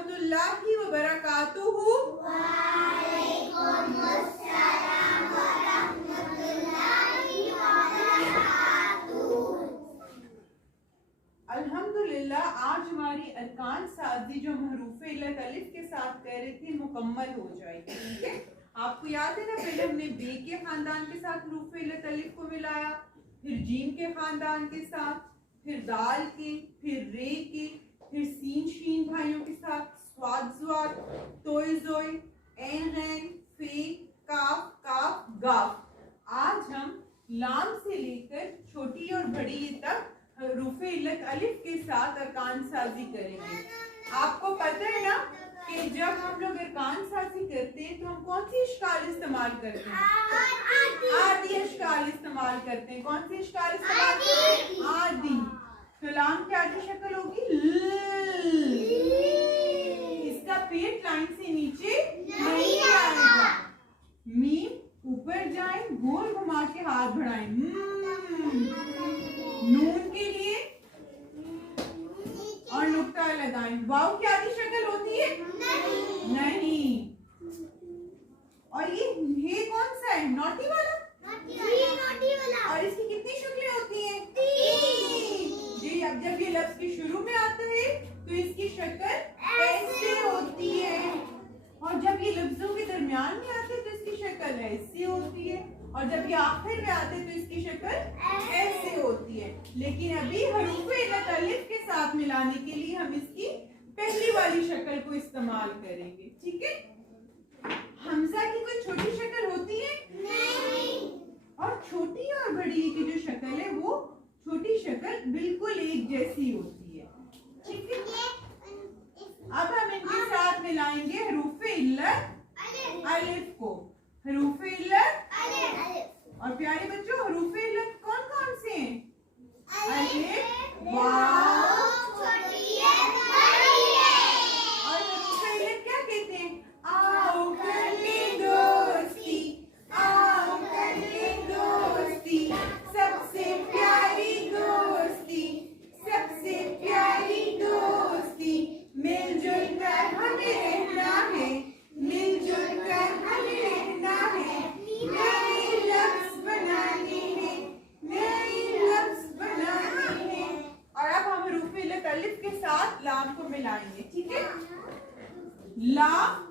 रहमतुल्लाहि व बरकातुहू। अल्हम्दुलिल्लाह, आज हमारी अरकान साजी जो हरूफ इल्लत अलिफ के साथ कह रही थी मुकम्मल हो जाएगी। ठीक है, आपको याद है ना, पहले हमने बे के खानदान के साथ हरूफ इल्लत अलिफ को मिलाया, फिर जीम के खानदान के साथ, फिर दाल के, फिर रे के, फिर सीन शीन भाइयों के साथ, स्वाद ज़्वाद, तोय ज़ोय, ऐन गैन, फे, काफ काफ गाफ। आज हम लाम से लेकर छोटी और बड़ी तक हरूफ इल्लत अलिफ के साथ अरकान साजी करेंगे। आपको पता है ना कि जब हम लोग अरकान साजी करते हैं तो हम कौन सी इश्काल इस्तेमाल करते हैं? आदि इश्काल इस्तेमाल करते हैं। कौन सी इश्काल इस्तेमाल करते हैं? आदि। तो लाम की आदि शक्ल होगी ल। इसका पेट लाइन से नीचे नहीं आएगा। मीम ऊपर जाए, गोल घुमा के हाथ बढ़ाएं। नून के लिए और नुक्ता लगाएं। वाव की आदि शक्ल होती है? नहीं। और ये कौन सा है? नोटी वाला? नोटी वाला। और इसकी कितनी शक्लें होती हैं? 3। जी, अब जब ये लफ्ज के शुरू में आता है तो इसकी शक्ल ऐसे होती है, और जब ये लफ्जों के दरमियान में आते हैं तो इसकी शक्ल ऐसी होती है, और जब ये आखिर में आते हैं तो इसकी शक्ल ऐसे होती है। लेकिन अभी हरूफ इल्लत अलिफ के साथ मिलाने के लिए हम इसकी पहली वाली शक्ल को इस्तेमाल करेंगे। ठीक है, हमजा की कोई छोटी शक्ल होती है? नहीं। और छोटी और बड़ी की जो शक्ल है वो छोटी शक्ल बिल्कुल एक जैसी होती है। ठीक है, अब हम इनके साथ मिलाएंगे हरूफ इल्लत अलिफ को। हरूफ इल्लत अलिफ। और प्यारे बच्चों, हरूफ इल्लत कौन कौन से हैं? अलिफ, वाव, छोटी है, बड़ी है। और हरूफ इल्लत क्या कहते हैं? आओ कर ले दोस्ती, आओ कर ले दोस्ती, सबसे प्यारी दोस्ती, सबसे प्यारी दोस्ती, मिलजुल कर हमें रहना है, मिलजुल कर हमें रहना है, नए लफ्ज बनाने हैं, नए लफ्ज बनाने हैं। और अब हम हरूफ इल्लत अलिफ के साथ लाम को मिलाएंगे। ठीक है, लाम